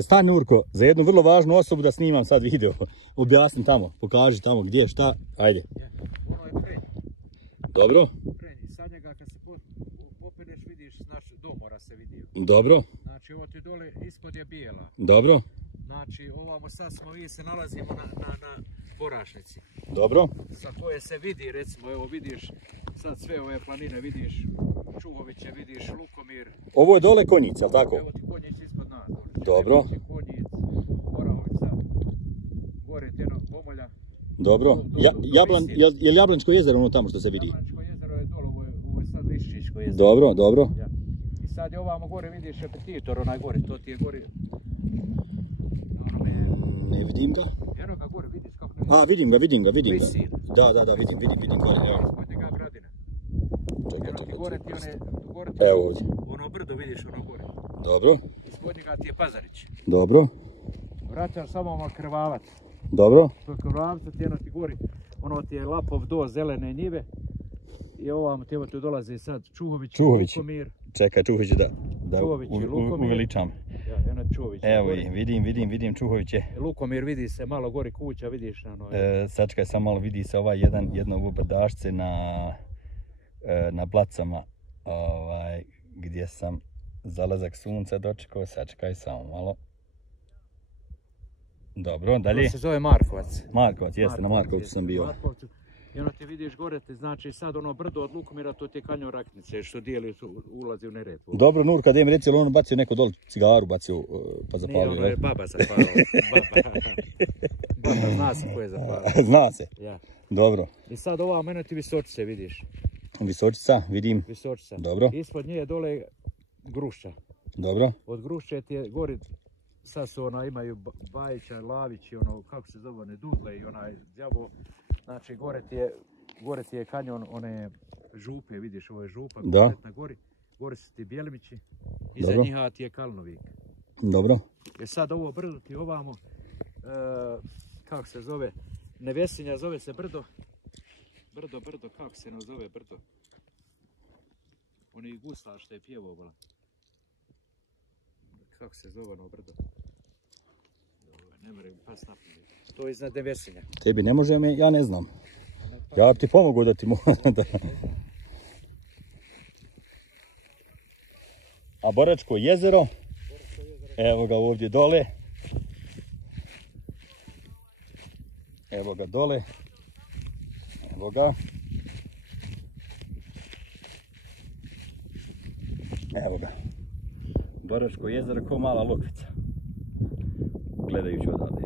Stani Nurko, za jednu vrlo važnu osobu da snimam sad video. Objasni tamo, pokaži tamo gdje, šta, ajde. Ono je prednji. Dobro. Prednji, sad njega kad se popereš vidiš, naš domora se vidio. Dobro. Znači ovo ti dole, ispod je bijela. Dobro. Znači ovamo sad mi se nalazimo na Borašnici. Dobro. Sa koje se vidi, recimo, evo vidiš, sad sve ove planine vidiš, Čuhoviće vidiš, Lukomir. Ovo je dole Konjic, jel' tako? Evo ti Konjic ispod nas. Dobro. Konjic, Orahovica, gore Teno, Pomolja. Dobro. Je li Jablančko jezero ono tamo što se vidi? Jablančko jezero je dole, ovo je sad Liščićko jezero. Dobro, dobro. Ja. I sad je ovamo gore vidiš repetitor, onaj gore, to ti je gore. Ne vidim ga. Eno ga gore, vidiš kako ne... A, vidim ga. Lisin. Da, vidim. Evo. Ispod njega Gradina. Čekaj. Gore ti one, Evo ovdje. ono brdo vidiš, ono gore. Dobro. Ispod njega ti je Pazarić. Dobro. Vraćaš samo ono Krvavac. Dobro. To Krvavca ti eno ti gori, ono ti je Lapov do zelene njive. I ovamo ti evo tu dolazi sad Čuhović. Lukomir. Čekaj, Čuhović da uveličam. Ja, eno Čuhović. Evo vidim Čuhović je. Lukomir vidi se, malo gori kuća vidiš. Sačekaj, samo malo vidi se ovaj jedno ovo brdašce na placama gdje sam zalazak sunca dočekao. Sačekaj samo malo. Dobro, dalje. To se zove Markovac. Markovac, jeste, na Markovcu sam bio. I ono ti vidiš gore, znači sad ono brdo od Lukomira, to ti je kanjon Raknice, što dijeli, ulazi u Neretvu. Dobro, Nur, kad im reci, ali ono bacio neko dole cigaru, pa zapalio. Nije, ono je baba zapalila. Baba, zna se ko je zapalila. Zna se? Ja. Dobro. I sad ova mene ti Visočice vidiš. Visočica, vidim. Visočica. Dobro. Ispod nje je dole Grušća. Dobro. Od Grušće ti je gori, sad su imaju Bajića, Lavić i ono, kako se zove, one Dudle i onaj Djavo. Znači gore ti je kanjon one župe, vidiš, ovo je župa, na gori. Gore su ti Bjelimići, iza njiha ti je Kalnovik. Dobro. E sad ovo brdo ti ovamo, kako se zove, Nevesinja zove se brdo. Brdo, kako se ne zove brdo? Oni gusla što je pjevao vola. Kako se zove ono brdo? Ne moram pas napraviti. To je iznad Nevesinja. Tebi ne može, ja ne znam. Ja bi ti pomogao da ti moram da... A Boračko jezero, evo ga ovdje dole. Evo ga dole. Evo ga. Evo ga. Boračko jezero ko mala lokvica. Gledajući odavde.